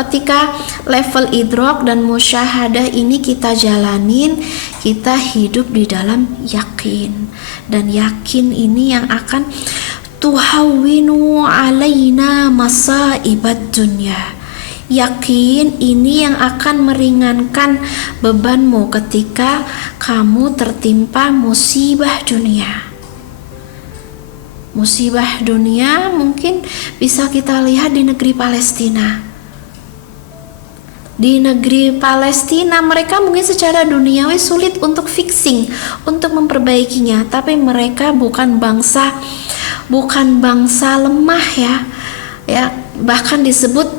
ketika level idrok dan musyahadah ini kita jalanin, kita hidup di dalam yakin. Dan yakin ini yang akan tuhawwinu alaina masaibat dunya. Yakin ini yang akan meringankan bebanmu ketika kamu tertimpa musibah dunia. Musibah dunia mungkin bisa kita lihat di negeri Palestina. Di negeri Palestina mereka mungkin secara duniawi sulit untuk fixing, untuk memperbaikinya, tapi mereka bukan bangsa lemah ya, bahkan disebut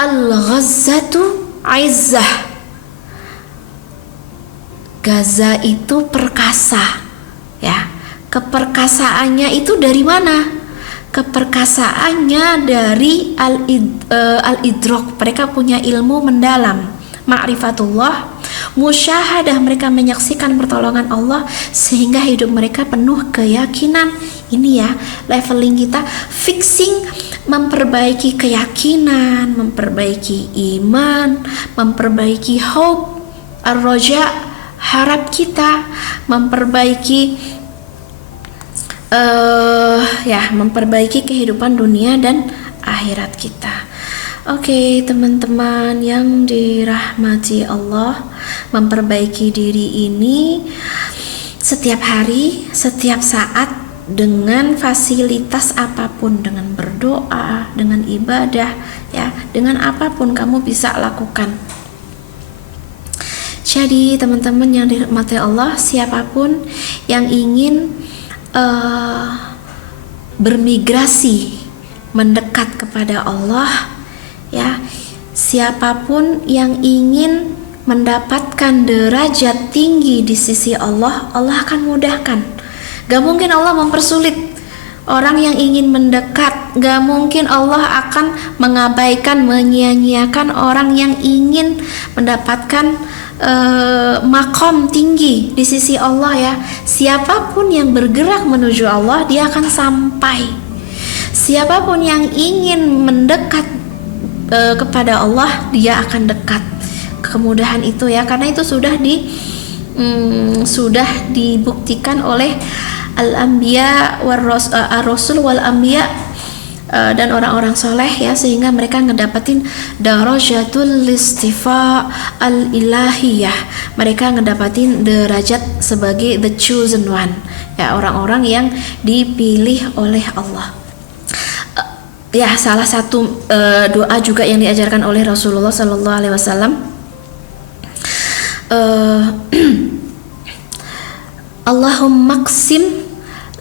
Al-Ghazzatu Aizzah. Gaza itu perkasa ya. Keperkasaannya itu dari mana? Keperkasaannya dari al-idrok. Mereka punya ilmu mendalam, ma'rifatullah, musyahadah, mereka menyaksikan pertolongan Allah sehingga hidup mereka penuh keyakinan. Ini ya leveling kita, fixing, memperbaiki keyakinan, memperbaiki iman, memperbaiki hope, ar-raja, harap kita, memperbaiki memperbaiki kehidupan dunia dan akhirat kita. Oke, teman-teman yang dirahmati Allah, memperbaiki diri ini setiap hari, setiap saat, dengan fasilitas apapun, dengan berdoa, dengan ibadah ya, dengan apapun kamu bisa lakukan. Jadi teman-teman yang dirahmati Allah, siapapun yang ingin bermigrasi mendekat kepada Allah ya, siapapun yang ingin mendapatkan derajat tinggi di sisi Allah, Allah akan mudahkan. Gak mungkin Allah mempersulit orang yang ingin mendekat. Gak mungkin Allah akan mengabaikan, menyia-nyiakan orang yang ingin mendapatkan makom tinggi di sisi Allah ya. Siapapun yang bergerak menuju Allah, dia akan sampai. Siapapun yang ingin mendekat kepada Allah, dia akan dekat. Kemudahan itu ya, karena itu sudah dibuktikan oleh al-anbiya ar-rasul wal anbiya dan orang-orang soleh ya, sehingga mereka ngedapetin darajatul istifa al-ilahiyah. Mereka ngedapetin derajat sebagai the chosen one ya, orang-orang yang dipilih oleh Allah. Ya, salah satu doa juga yang diajarkan oleh Rasulullah sallallahu alaihi wasallam, Allahumma qsim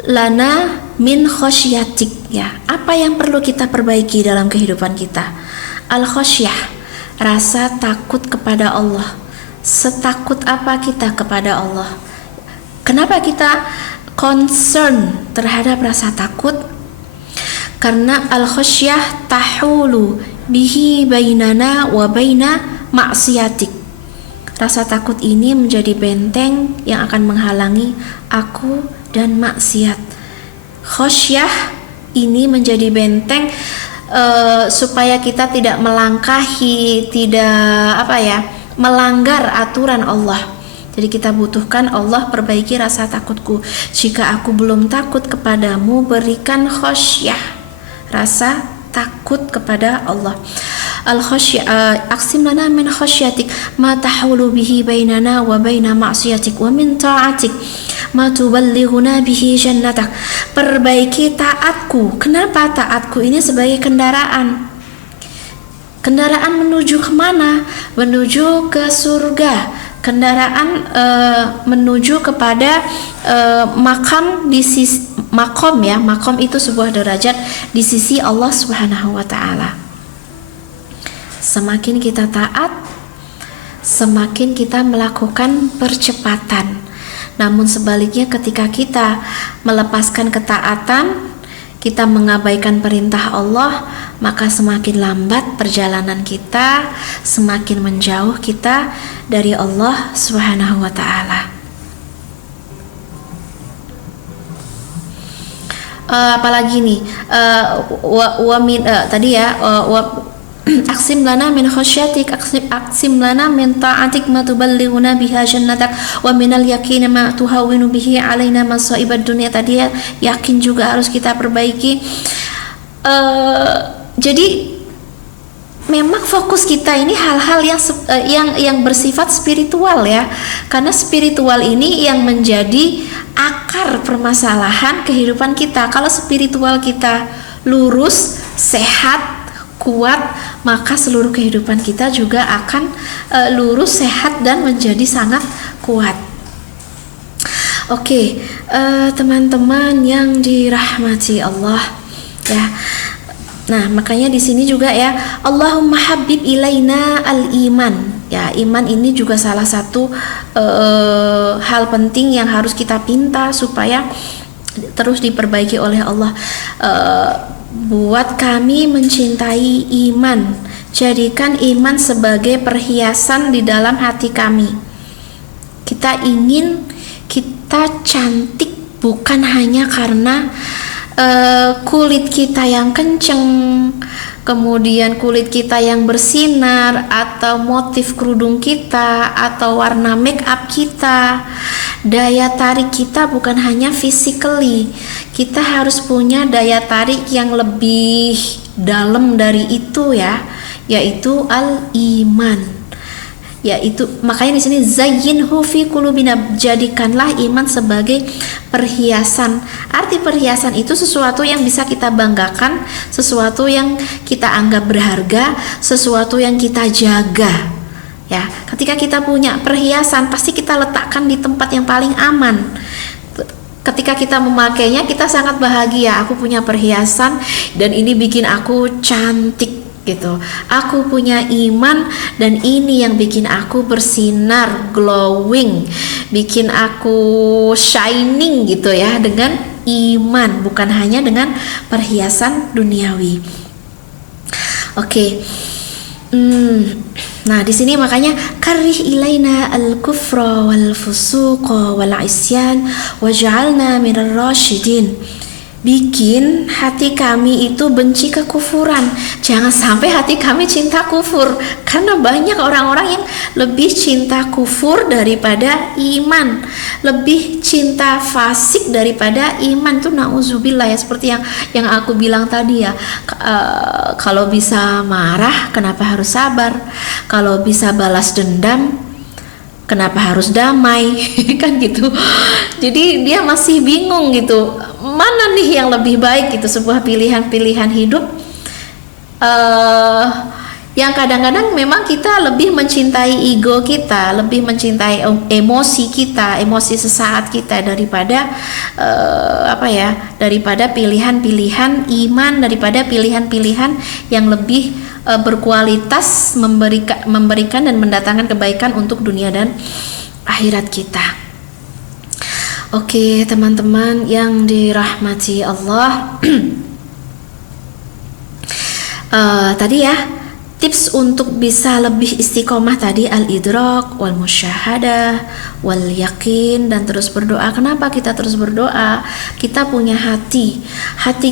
lana min khosyatik ya. Apa yang perlu kita perbaiki dalam kehidupan kita? Al-khosyah, rasa takut kepada Allah. Setakut apa kita kepada Allah? Kenapa kita concern terhadap rasa takut? Karena al-khosyah tahulu bihi bainana wa baina maksiatik. Rasa takut ini menjadi benteng yang akan menghalangi aku dan maksiat. Khosyah ini menjadi benteng supaya kita tidak melangkahi, tidak melanggar aturan Allah. Jadi kita butuhkan Allah perbaiki rasa takutku. Jika aku belum takut kepadamu, berikan khosyah, rasa takut kepada Allah. Al-khosyah, aqsim lana min khosyatik ma tahulu bihi bainana wa baina ma'siyatik wa min ta'atik ma tuballighuna bihi jannatak. Perbaiki taatku. Kenapa taatku ini sebagai kendaraan? Kendaraan menuju kemana? Menuju ke surga. Kendaraan menuju kepada makam di sisi makom ya. Makom itu sebuah derajat di sisi Allah Subhanahu wa taala. Semakin kita taat, semakin kita melakukan percepatan. Namun sebaliknya, ketika kita melepaskan ketaatan, kita mengabaikan perintah Allah, maka semakin lambat perjalanan kita, semakin menjauh kita dari Allah Subhanahu wa taala. Apalagi nih tadi ya, aksim lana min khasyatik, aksim lana min ta'atik ma tuballighuna biha jannatak, wa minal yaqini ma tuhawwinu bihi alaina masaibad dunya. Tadi ya, yakin juga harus kita perbaiki. Jadi memang fokus kita ini hal-hal yang bersifat spiritual ya, karena spiritual ini yang menjadi akar permasalahan kehidupan kita. Kalau spiritual kita lurus, sehat, kuat, maka seluruh kehidupan kita juga akan lurus, sehat, dan menjadi sangat kuat. Oke, teman-teman yang dirahmati Allah ya. Nah, makanya di sini juga ya, Allahumma habib ilaina al-iman. Ya, iman ini juga salah satu hal penting yang harus kita pinta supaya terus diperbaiki oleh Allah. Buat kami mencintai iman, jadikan iman sebagai perhiasan di dalam hati kami. Kita ingin kita cantik bukan hanya karena kulit kita yang kenceng, kemudian kulit kita yang bersinar, atau motif kerudung kita, atau warna make up kita. Daya tarik kita bukan hanya physically, kita harus punya daya tarik yang lebih dalam dari itu ya, yaitu al-iman. Yaitu makanya di sini zayyinhu fi qulubina, jadikanlah iman sebagai perhiasan. Arti perhiasan itu sesuatu yang bisa kita banggakan, sesuatu yang kita anggap berharga, sesuatu yang kita jaga. Ya, ketika kita punya perhiasan pasti kita letakkan di tempat yang paling aman. Ketika kita memakainya kita sangat bahagia, aku punya perhiasan dan ini bikin aku cantik gitu. Aku punya iman dan ini yang bikin aku bersinar, glowing, bikin aku shining gitu ya, dengan iman, bukan hanya dengan perhiasan duniawi. Oke. Nah, di sini makanya karih ilaina al-kufra wal fusuqa wal isyan waj'alna minar rasyidin. Bikin hati kami itu benci kekufuran. Jangan sampai hati kami cinta kufur, karena banyak orang-orang yang lebih cinta kufur daripada iman, lebih cinta fasik daripada iman. Tuh nauzubillah ya, seperti yang aku bilang tadi ya. Kalau bisa marah, kenapa harus sabar? Kalau bisa balas dendam, kenapa harus damai? Kan gitu. Jadi dia masih bingung gitu, mana nih yang lebih baik gitu, sebuah pilihan-pilihan hidup yang kadang-kadang memang kita lebih mencintai ego kita, lebih mencintai emosi kita, emosi sesaat kita daripada daripada pilihan-pilihan iman, daripada pilihan-pilihan yang lebih berkualitas, memberikan dan mendatangkan kebaikan untuk dunia dan akhirat kita. Oke, teman-teman yang dirahmati Allah, tadi ya tips untuk bisa lebih istiqomah tadi, al-idrak wal musyahadah wal yakin, dan terus berdoa. Kenapa kita terus berdoa? Kita punya hati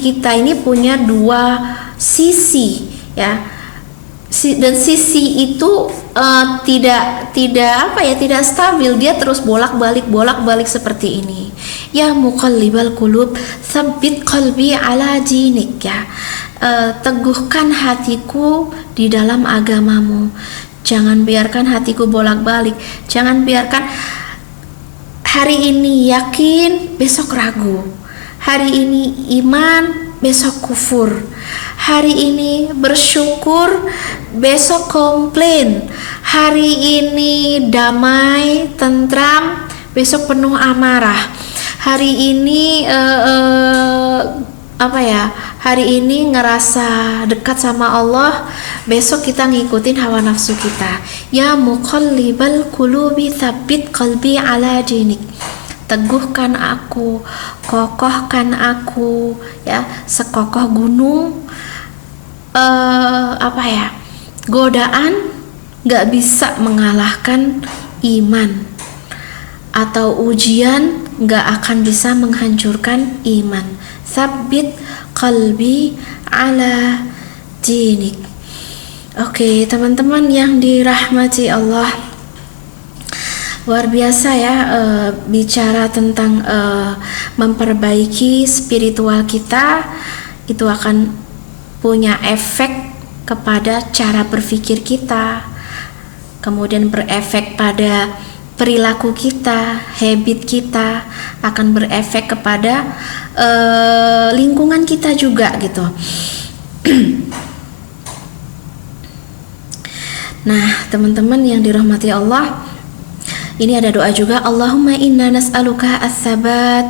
kita ini punya dua sisi ya, dan sisi itu tidak stabil, dia terus bolak-balik seperti ini. Ya muqallibal qulub tsabbit qalbi ala dinik ya. Teguhkan hatiku di dalam agamamu. Jangan biarkan hatiku bolak-balik. Jangan biarkan hari ini yakin, besok ragu. Hari ini iman, besok kufur. Hari ini bersyukur, besok komplain. Hari ini damai, tentram, besok penuh amarah. Hari ini hari ini ngerasa dekat sama Allah, besok kita ngikutin hawa nafsu kita. Ya muqallibal qulubi tsabbit qalbi ala dinik. Teguhkan aku, kokohkan aku ya, sekokoh gunung. Godaan gak bisa mengalahkan iman, atau ujian gak akan bisa menghancurkan iman. Tsabbit qalbi ala dinik. Oke, teman-teman yang dirahmati Allah, luar biasa ya, bicara tentang memperbaiki spiritual kita, itu akan punya efek kepada cara berpikir kita, kemudian berefek pada perilaku kita, habit kita, akan berefek kepada lingkungan kita juga gitu. Nah, teman-teman yang dirahmati Allah, ini ada doa juga, Allahumma inna nas'aluka as-sabat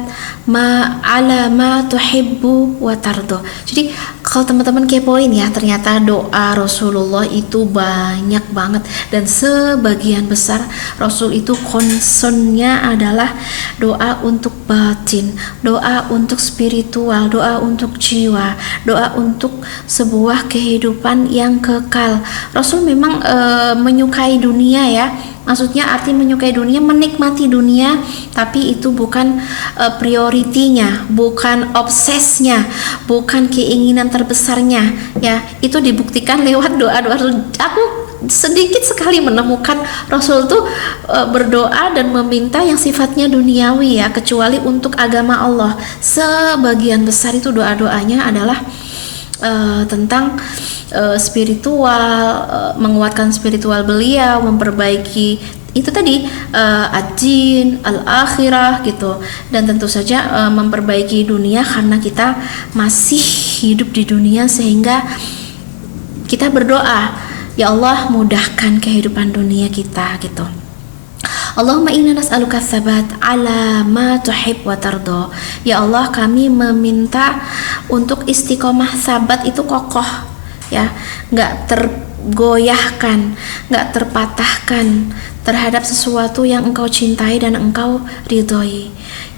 ala ma tuhibbu wa tardo. Jadi kalau teman-teman kepoin ya, ternyata doa Rasulullah itu banyak banget, dan sebagian besar Rasul itu concernnya adalah doa untuk batin, doa untuk spiritual, doa untuk jiwa, doa untuk sebuah kehidupan yang kekal. Rasul memang menyukai dunia ya, maksudnya arti menyukai dunia, menikmati dunia, tapi itu bukan prioritinya, bukan obsesnya, bukan keinginan terbesarnya ya. Itu dibuktikan lewat doa-doa. Aku sedikit sekali menemukan Rasul tuh berdoa dan meminta yang sifatnya duniawi ya, kecuali untuk agama Allah. Sebagian besar itu doa-doanya adalah tentang spiritual, menguatkan spiritual beliau, memperbaiki itu tadi ad-din, al-akhirah gitu, dan tentu saja memperbaiki dunia karena kita masih hidup di dunia, sehingga kita berdoa, ya Allah mudahkan kehidupan dunia kita gitu. Allahumma inna nas'aluka tsabat ala ma tuhib wa tardo. Ya Allah, kami meminta untuk istiqomah, sabat itu kokoh ya, nggak tergoyahkan, nggak terpatahkan terhadap sesuatu yang engkau cintai dan engkau ridhoi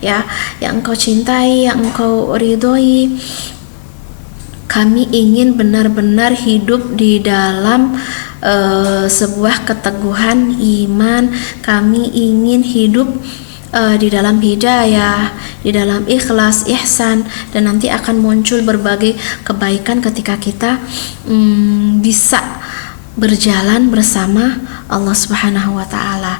ya, yang engkau cintai, yang engkau ridhoi. Kami ingin benar-benar hidup di dalam sebuah keteguhan iman. Kami ingin hidup di dalam hidayah, di dalam ikhlas, ihsan, dan nanti akan muncul berbagai kebaikan ketika kita bisa berjalan bersama Allah Subhanahu wa taala.